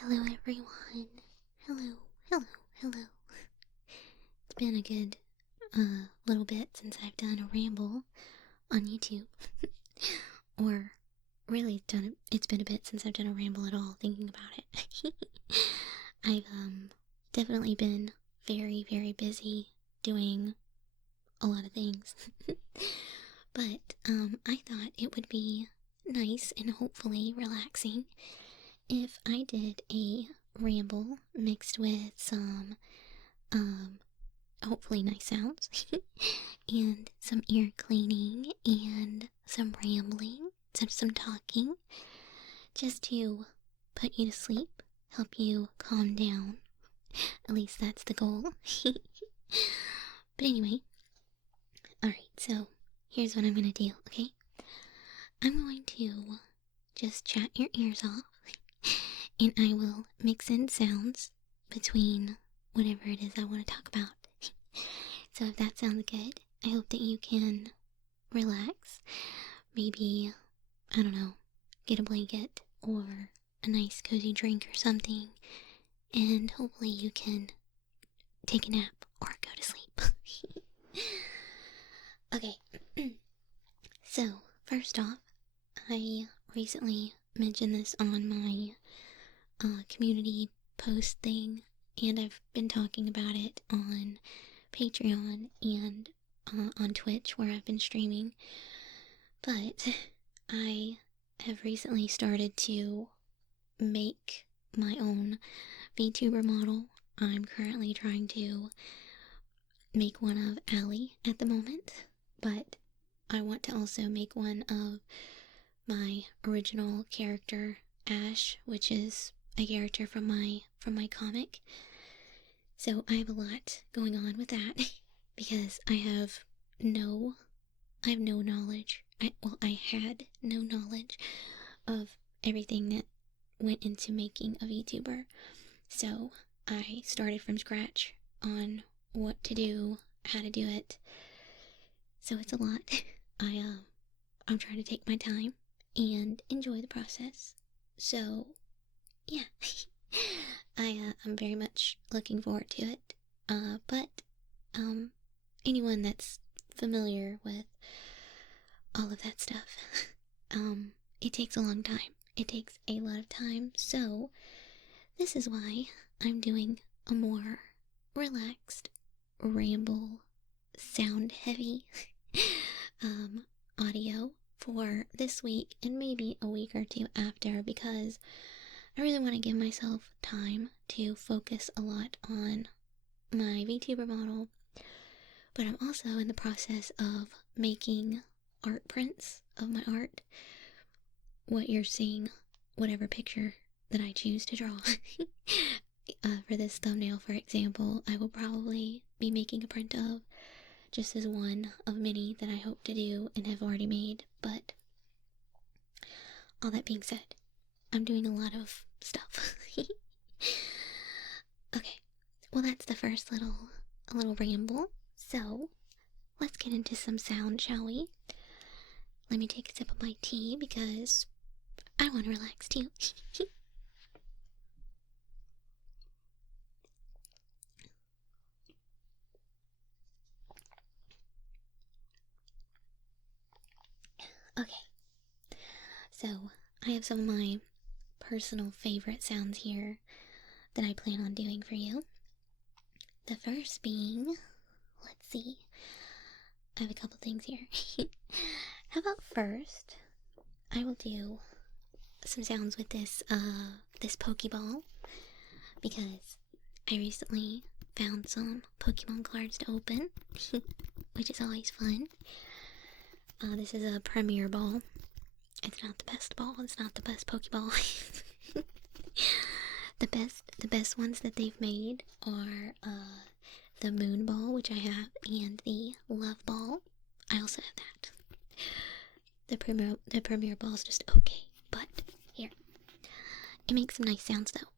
Hello everyone. Hello, hello, hello. It's been a good little bit since I've done a ramble on YouTube. Or really it's been a bit since I've done a ramble at all, thinking about it. I've definitely been very, very busy doing a lot of things. But I thought it would be nice and hopefully relaxing if I did a ramble mixed with some, hopefully nice sounds, and some ear cleaning, and some rambling, some talking, just to put you to sleep, help you calm down. At least that's the goal. But anyway, alright, so here's what I'm gonna do, okay? I'm going to just chat your ears off, and I will mix in sounds between whatever it is I want to talk about. So if that sounds good, I hope that you can relax. Maybe, I don't know, get a blanket or a nice cozy drink or something, and hopefully you can take a nap or go to sleep. Okay, so first off, I recently mentioned this on my community post thing, and I've been talking about it on Patreon and on Twitch where I've been streaming, but I have recently started to make my own VTuber model. I'm currently trying to make one of Allie at the moment, but I want to also make one of my original character Ash, which is a character from my comic. So I have a lot going on with that because I have no knowledge. I had no knowledge of everything that went into making a VTuber. So I started from scratch on what to do, how to do it. So it's a lot. I'm trying to take my time and enjoy the process. So yeah. I'm very much looking forward to it. But anyone that's familiar with all of that stuff, it takes a long time. It takes a lot of time. So this is why I'm doing a more relaxed, ramble, sound heavy audio for this week and maybe a week or two after, because I really want to give myself time to focus a lot on my VTuber model, but I'm also in the process of making art prints of my art. What you're seeing, whatever picture that I choose to draw. For this thumbnail, for example, I will probably be making a print of, just as one of many that I hope to do and have already made. But all that being said, I'm doing a lot of stuff. Okay, well that's the first little ramble. So let's get into some sound, shall we? Let me take a sip of my tea because I want to relax too. Okay, so I have some of my personal favorite sounds here that I plan on doing for you. The first being, let's see, I have a couple things here. How about first, I will do some sounds with this Pokéball, because I recently found some Pokemon cards to open, which is always fun. This is a Premier Ball. It's not the best ball, it's not the best Pokeball. The best ones that they've made are the Moon Ball, which I have, and the Love Ball. I also have that. The Premier Ball is just okay, but here, it makes some nice sounds though.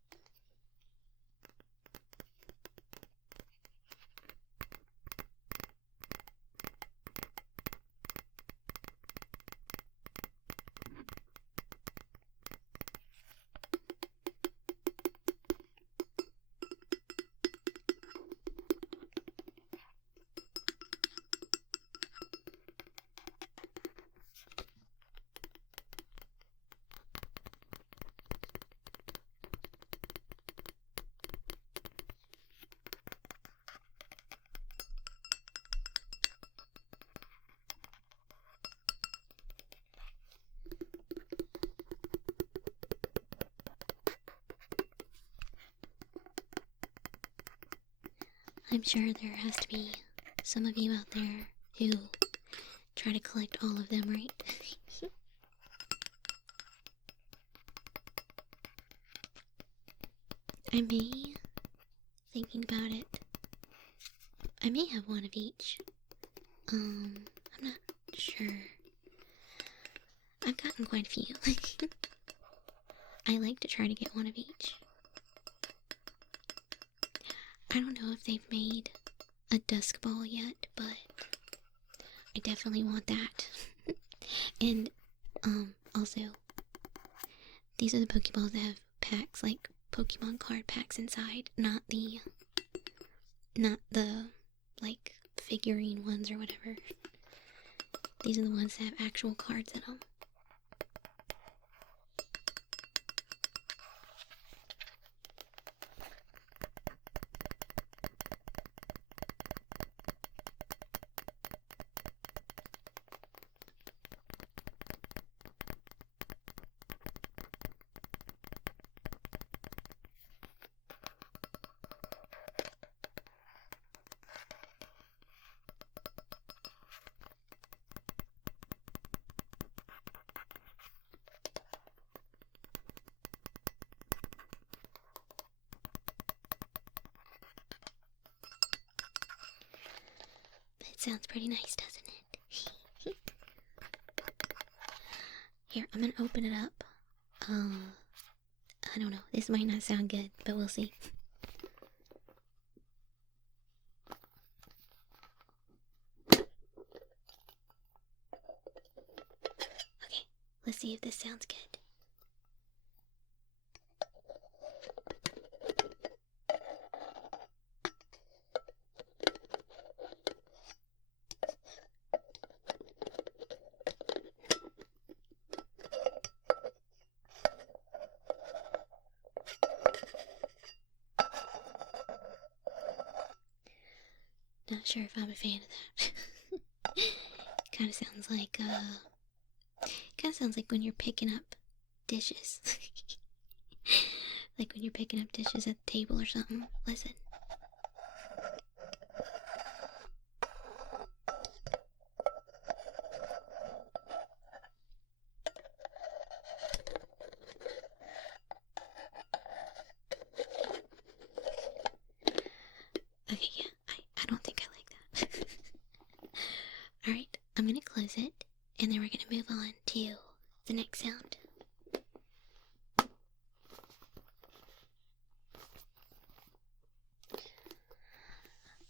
I'm sure there has to be some of you out there who try to collect all of them, right? I may, thinking about it, I may have one of each. I'm not sure. I've gotten quite a few. I like to try to get one of each. I don't know if they've made a dusk ball yet, but I definitely want that. And, also, these are the Pokeballs that have packs, like Pokemon card packs inside, not the, like, figurine ones or whatever. These are the ones that have actual cards in them. Sounds pretty nice, doesn't it? Here, I'm gonna open it up. I don't know. This might not sound good, but we'll see. Okay, let's see if this sounds good. Not sure if I'm a fan of that. Kind of sounds like when you're picking up dishes. Like when you're picking up dishes at the table or something. Listen. Okay, yeah, I don't think I like that. Alright, I'm gonna close it, and then we're gonna move on to the next sound.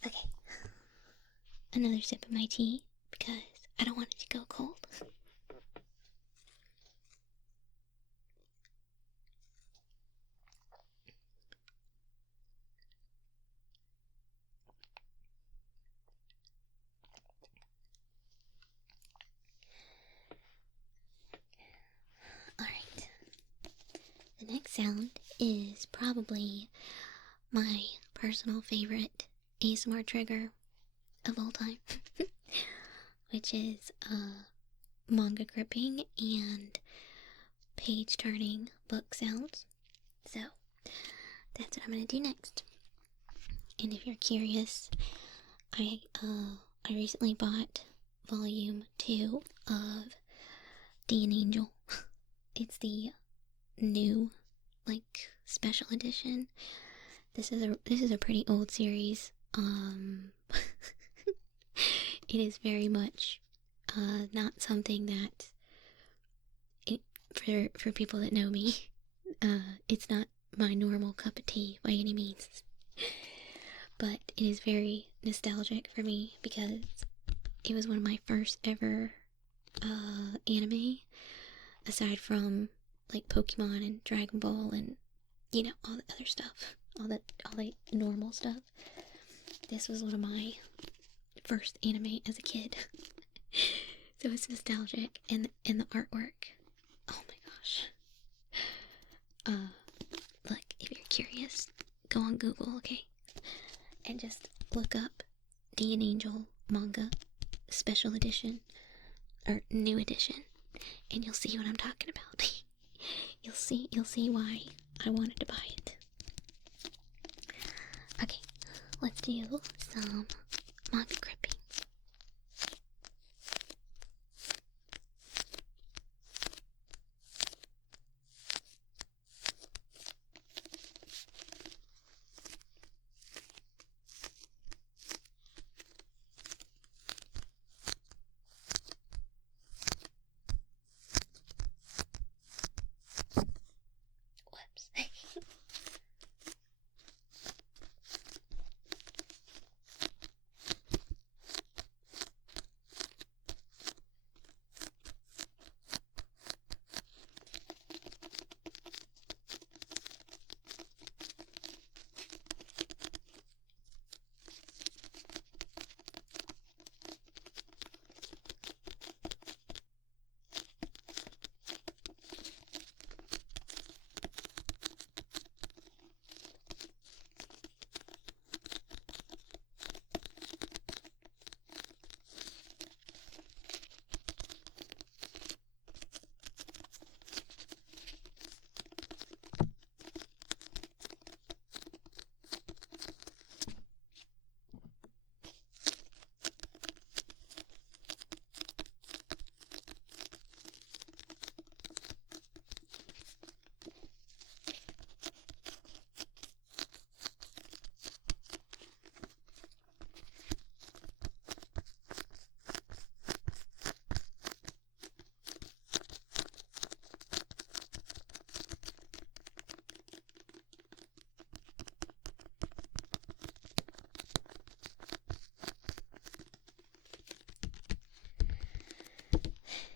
Okay. Another sip of my tea, because I don't want it to go cold. Alright. The next sound is probably my personal favorite ASMR trigger of all time. Which is manga gripping and page turning book sounds. So that's what I'm gonna do next. And if you're curious, I recently bought volume 2 of D and Angel. It's the new, like, special edition. This is a pretty old series. It is very much not something that for people that know me, it's not my normal cup of tea by any means. But it is very nostalgic for me because it was one of my first ever anime, aside from like Pokemon and Dragon Ball and, you know, all the other stuff, all the normal stuff. This was one of my first anime as a kid. So it's nostalgic, and the artwork, oh my gosh. Look, if you're curious, go on Google, okay, and just look up D and Angel manga special edition or new edition, and you'll see what I'm talking about. You'll see why I wanted to buy it. Okay, let's do some manga gripping. Whoops.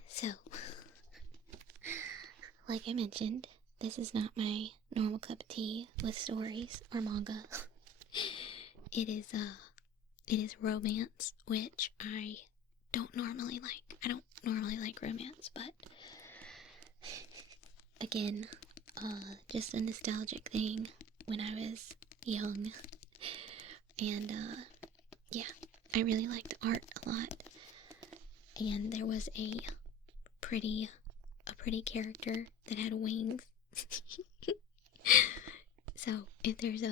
So, like I mentioned, this is not my normal cup of tea with stories or manga. It is romance, which I don't normally like. I don't normally like romance, but again, just a nostalgic thing when I was young. And yeah, I really liked the art a lot. And there was a pretty character that had wings. So if there's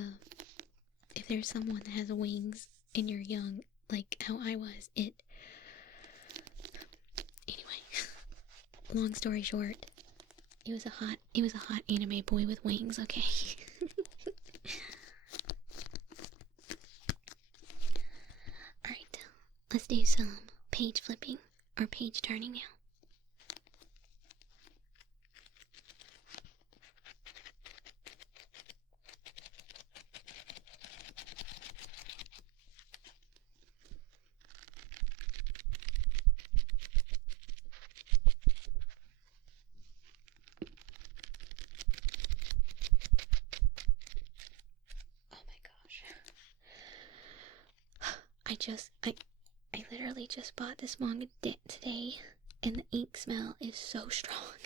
someone that has wings and you're young, like how I was, anyway, long story short, it was a hot anime boy with wings, okay? Alright, let's do some page flipping or page turning now. I literally just bought this manga today, and the ink smell is so strong.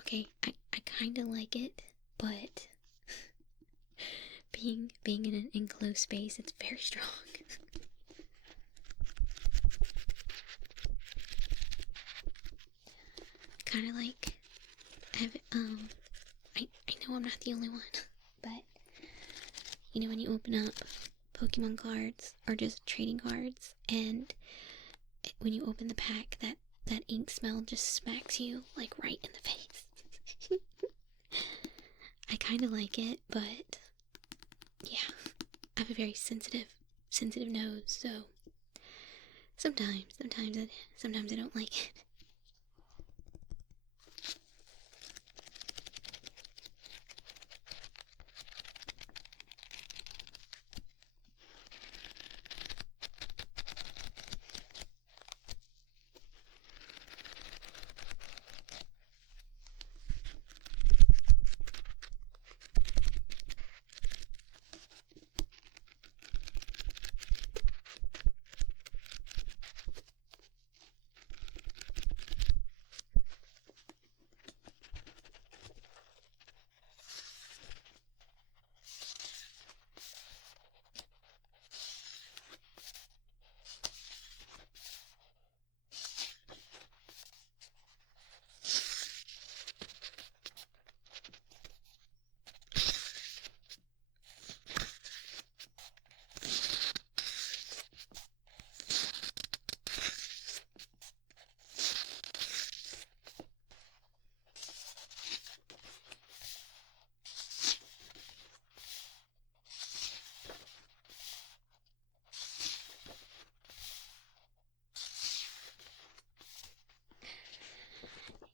Okay, I kinda like it, but being in an enclosed space, it's very strong. Kinda like, I know I'm not the only one, but you know when you open up Pokemon cards or just trading cards, and when you open the pack, that ink smell just smacks you like right in the face. I kind of like it, but yeah, I have a very sensitive nose, so sometimes I don't like it.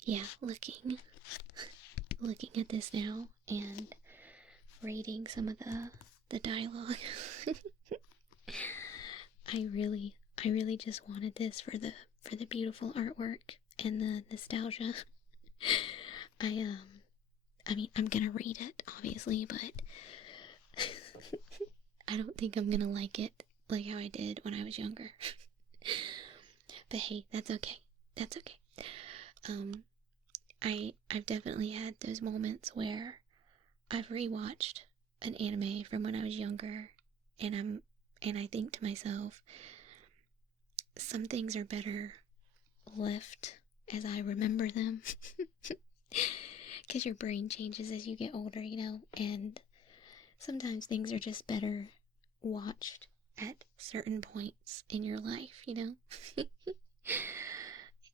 yeah, looking at this now and reading some of the dialogue. I really just wanted this for the beautiful artwork and the nostalgia. I mean, I'm gonna read it, obviously, but I don't think I'm gonna like it like how I did when I was younger. But hey, that's okay. That's okay. I've definitely had those moments where I've rewatched an anime from when I was younger, and I think to myself, some things are better left as I remember them. Because your brain changes as you get older, you know, and sometimes things are just better watched at certain points in your life, you know?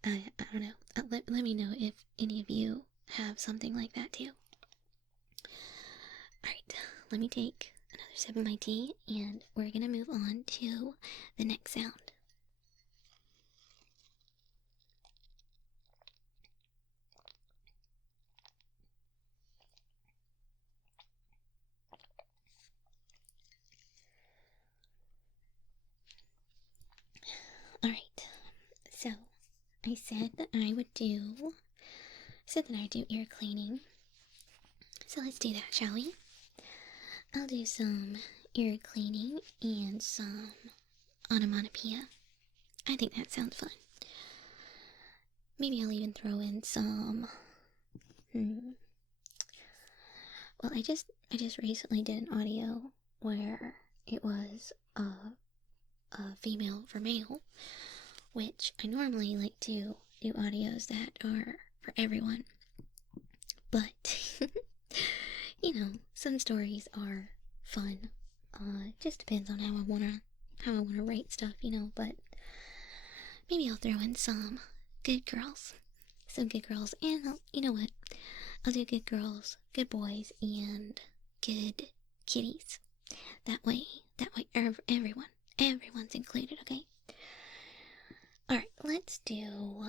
I don't know. Let me know if any of you have something like that too. Alright, let me take another sip of my tea, and we're gonna move on to the next sound. Alright, so I said that I'd do ear cleaning. So let's do that, shall we? I'll do some ear cleaning and some onomatopoeia. I think that sounds fun. Maybe I'll even throw in some... Well, I just recently did an audio where it was a female for male, which I normally like to do audios that are for everyone. But, you know, some stories are fun. It just depends on how I wanna write stuff, you know, but maybe I'll throw in some good girls. And you know what? I'll do good girls, good boys, and good kitties. That way, everyone's included, okay? Alright, let's do,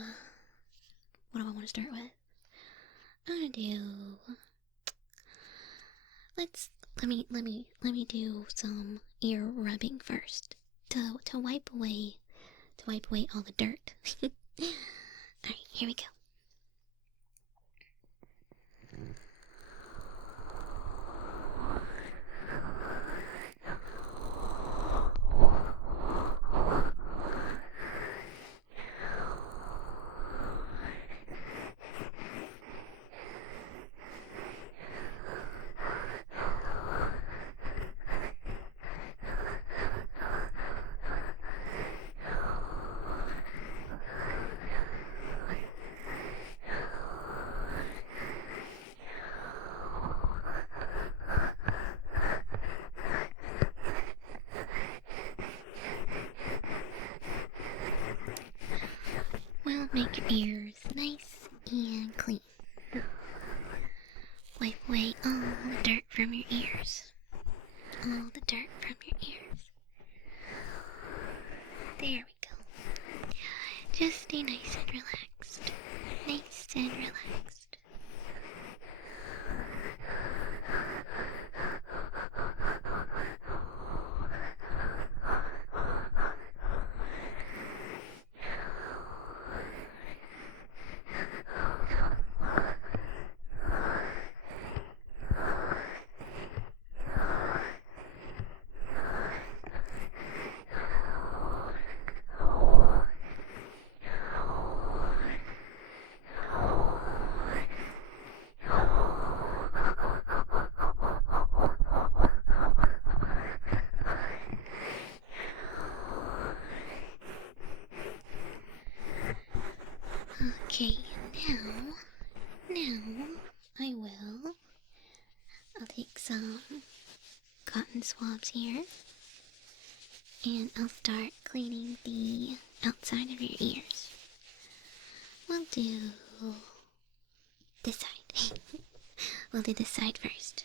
what do I want to start with? I'm gonna do, let me do some ear rubbing first, to wipe away all the dirt. Alright, here we go. Well, make your ears nice and clean. Wipe away all the dirt from your ears. All the dirt from your ears. There we go. Just stay nice and relaxed. Nice and relaxed. Okay, now I'll take some cotton swabs here, and I'll start cleaning the outside of your ears. We'll do this side. We'll do this side first.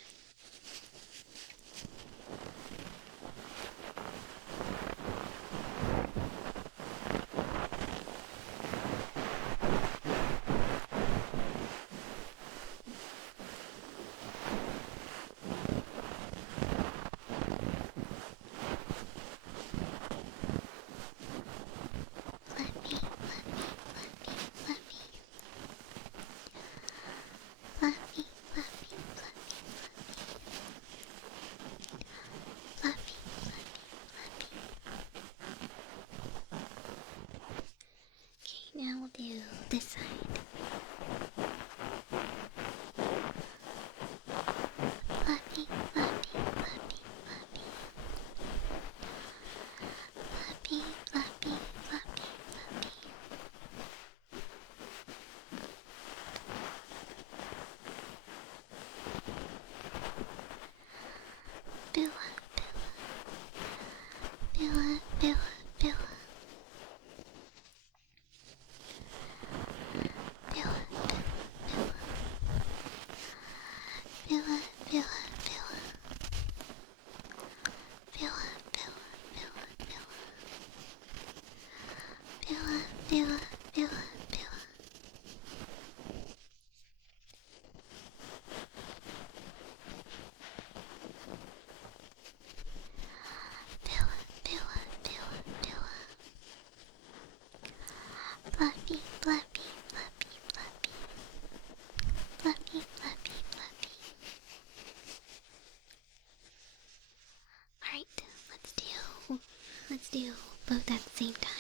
both at the same time.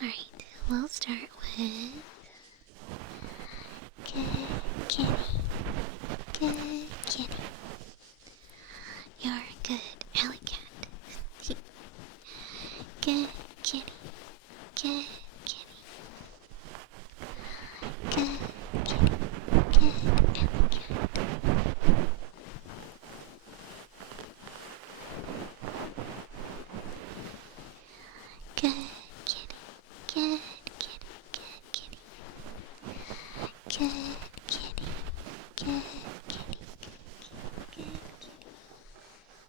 Alright, we'll start with good kitty. Good kitty. You're a good alley cat. Good kitty. Good kitty. Good kitty. Good alley cat. Good kitty. Good kitty. Good kitty. Good kitty. Good kitty. Good kitty.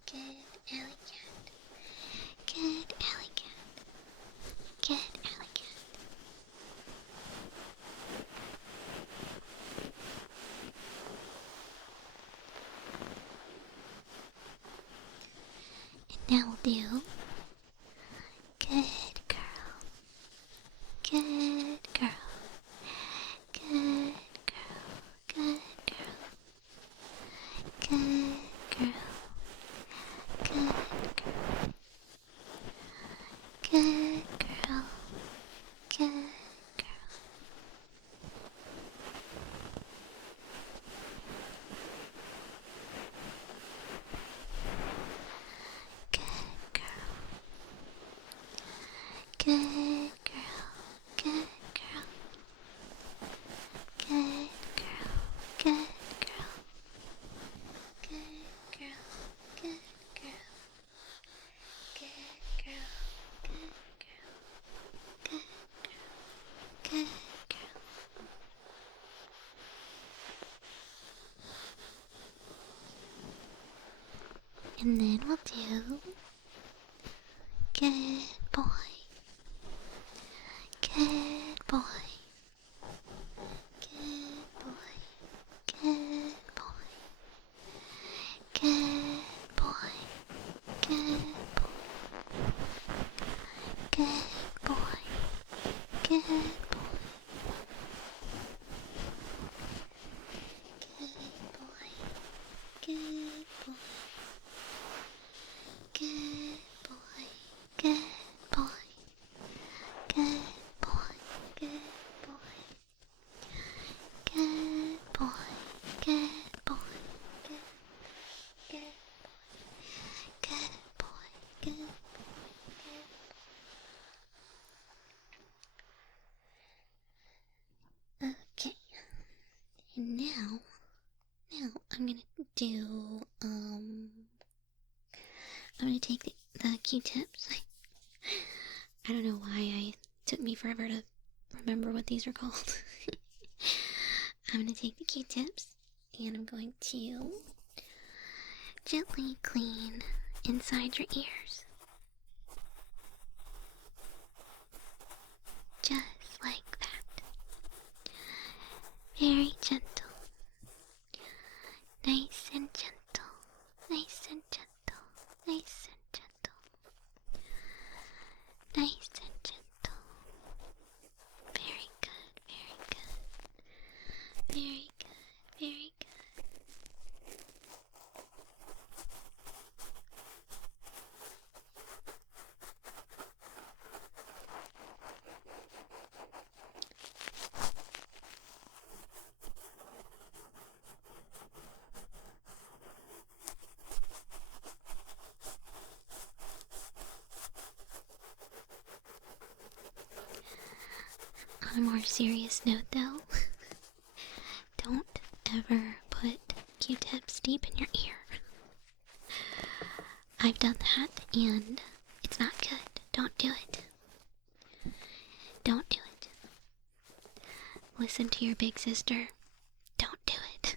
Good alley cat. Good alley cat. Good alley cat. And now we'll do good girl. Good girl. Good girl. Good girl. Good girl. Good girl. Good girl. Good girl. Good girl. Good girl. Good girl. Good girl. Good girl. Good girl. Good girl. Good girl. Good girl. Good girl. Good girl. And then we'll do good boy. Good boy. Good boy. Good boy. Good boy. Good boy. Good boy. Good boy. Good boy. Good boy. Good boy. Good boy. Good boy. Good boy. Good boy. Good boy. Good boy. Good boy. Okay. And now I'm gonna do I'm gonna take the Q-tips. I don't know why it took me forever to remember what these are called. I'm gonna take the Q-tips and I'm going to gently clean inside your ears. Just like that. Very gentle. Nice and gentle. Nice and gentle. Nice and gentle. Nice and gentle. Very good. Very good. Very good. On a more serious note, though, don't ever put Q-tips deep in your ear. I've done that, and it's not good. Don't do it. Don't do it. Listen to your big sister. Don't do it.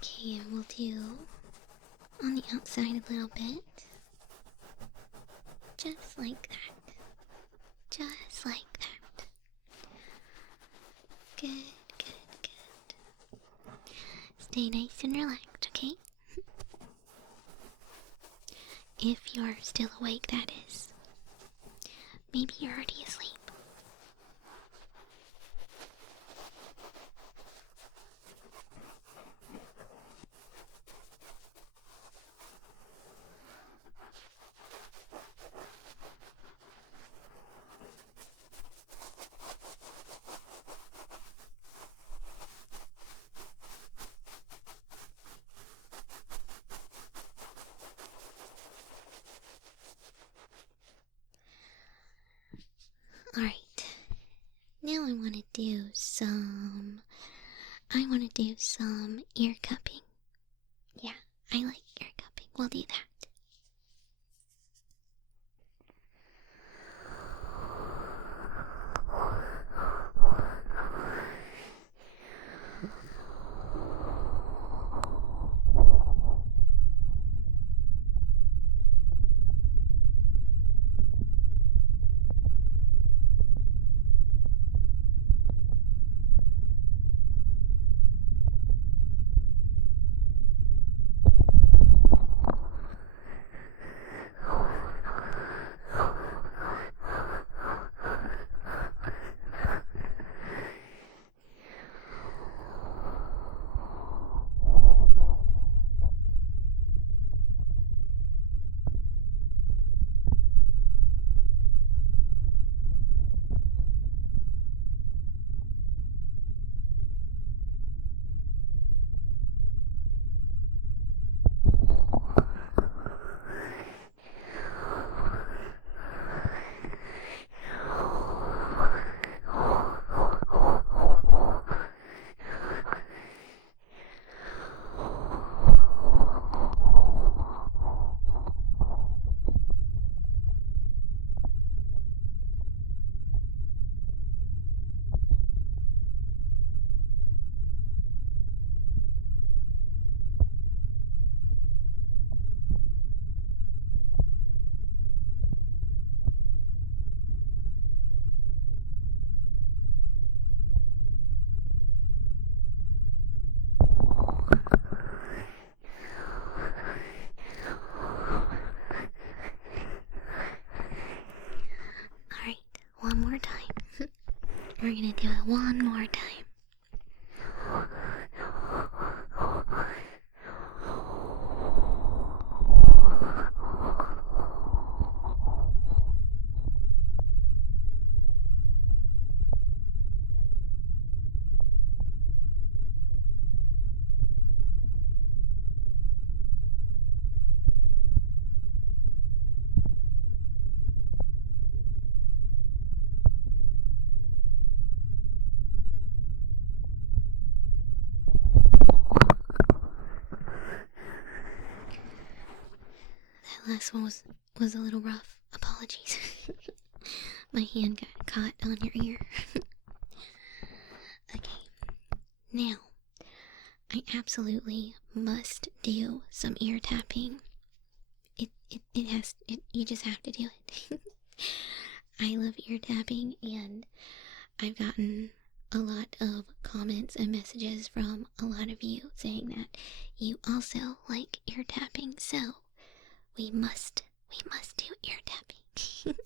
Okay, and we'll do on the outside a little bit. Just like that. Just like that. Good, good, good. Stay nice and relaxed, okay? If you're still awake, that is. Maybe you're already asleep. Alright, now I want to do some ear cupping. Yeah, I like ear cupping. We'll do that. One more time. We're gonna do it one more time. That last one was a little rough. Apologies. My hand got caught on your ear. Okay. Now, I absolutely must do some ear tapping. You just have to do it. I love ear tapping, and I've gotten a lot of comments and messages from a lot of you saying that you also like ear tapping, so we must do ear tapping.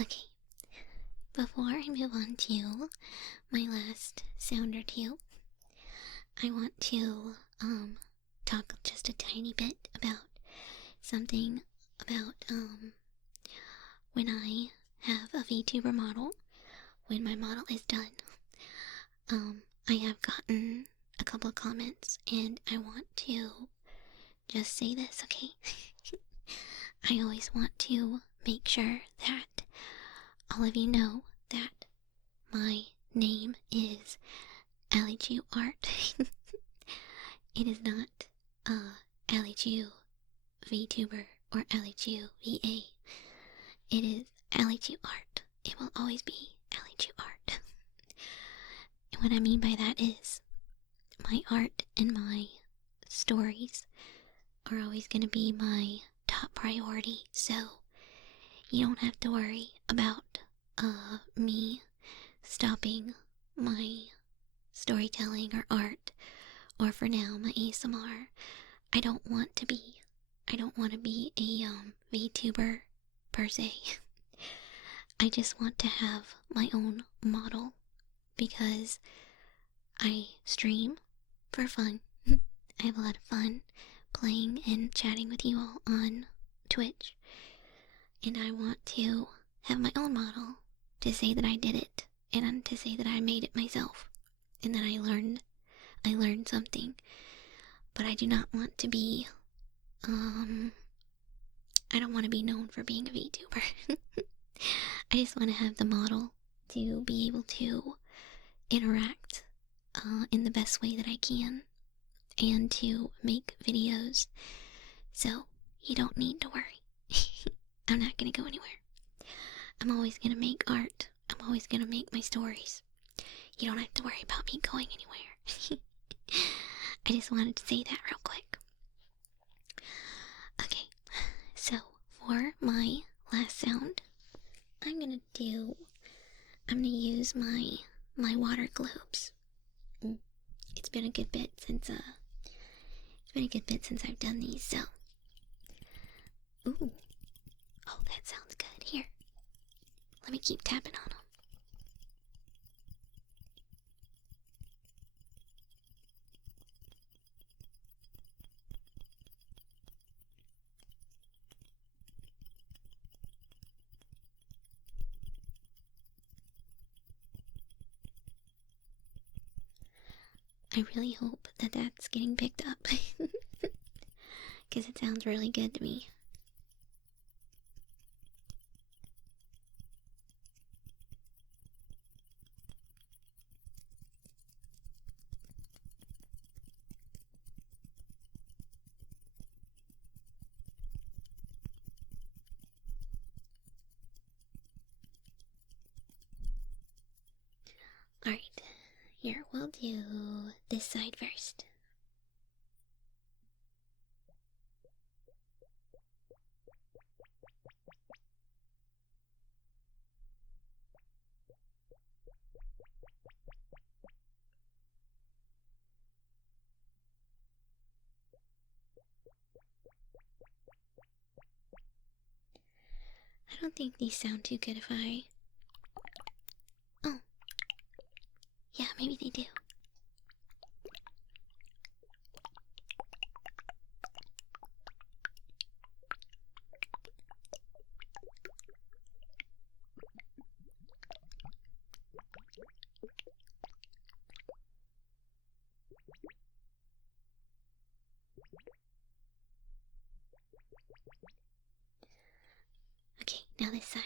Okay, before I move on to my last sound or two, I want to talk just a tiny bit about something about when I have a VTuber model, when my model is done. I have gotten a couple of comments, and I want to just say this, okay? I always want to make sure that all of you know that my name is Alichu Art. It is not Alichu VTuber or Alichu VA. It is Alichu Art. It will always be Alichu Art. And what I mean by that is my art and my stories are always going to be my top priority, so you don't have to worry about me stopping my storytelling or art, or for now my ASMR. I don't want to be a VTuber per se. I just want to have my own model because I stream for fun. I have a lot of fun playing and chatting with you all on Twitch, and I want to have my own model to say that I did it, and to say that I made it myself, and that I learned something. But I do not want to be, I don't want to be known for being a VTuber. I just want to have the model to be able to interact in the best way that I can, and to make videos. So, you don't need to worry. I'm not gonna go anywhere. I'm always gonna make art. I'm always gonna make my stories. You don't have to worry about me going anywhere. I just wanted to say that real quick. Okay, so for my last sound, I'm gonna use my water globes. It's been a good bit since I've done these, so. Ooh. Oh, that sounds good. Here. Let me keep tapping on them. I really hope that that's getting picked up. Because it sounds really good to me. Alright, here, we'll do this side first. I don't think these sound too good if I... Oh. Yeah, maybe they do. Okay, now this side.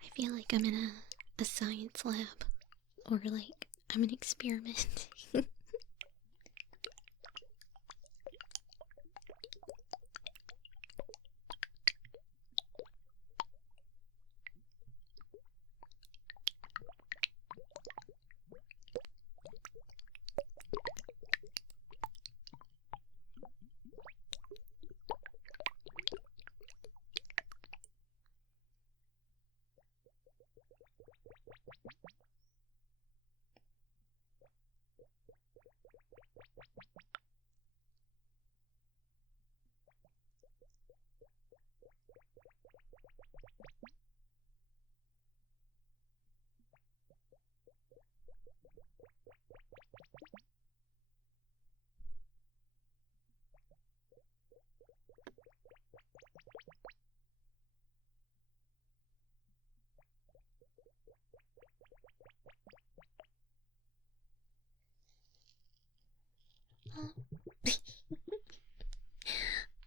I feel like I'm in a science lab, or like I'm an experiment.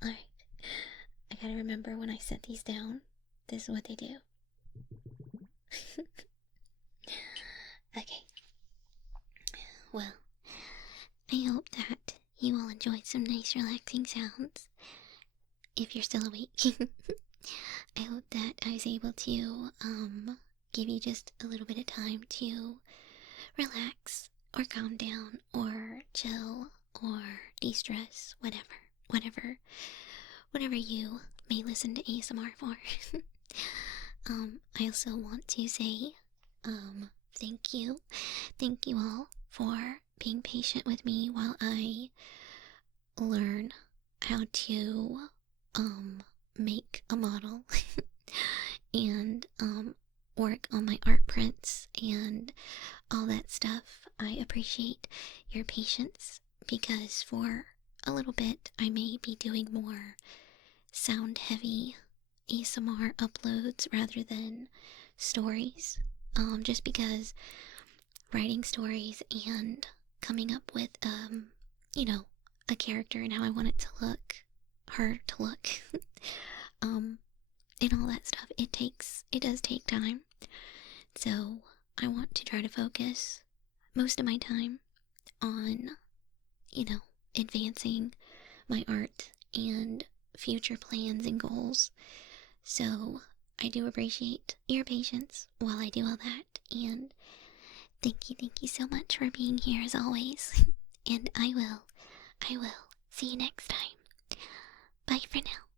Alright, I gotta remember when I set these down, this is what they do. Okay. Well, I hope that you all enjoyed some nice relaxing sounds. If you're still awake. I hope that I was able to give you just a little bit of time to relax or calm down or chill or de-stress, whatever whatever you may listen to ASMR for. I also want to say, thank you. Thank you all for being patient with me while I learn how to, make a model and, work on my art prints and all that stuff. I appreciate your patience because for a little bit I may be doing more sound heavy ASMR uploads rather than stories. Just because writing stories and coming up with, you know, a character and how I want it to look, her to look, and all that stuff, it does take time. So I want to try to focus most of my time on, advancing my art and future plans and goals. So I do appreciate your patience while I do all that, and thank you so much for being here as always. And I will see you next time. Bye for now.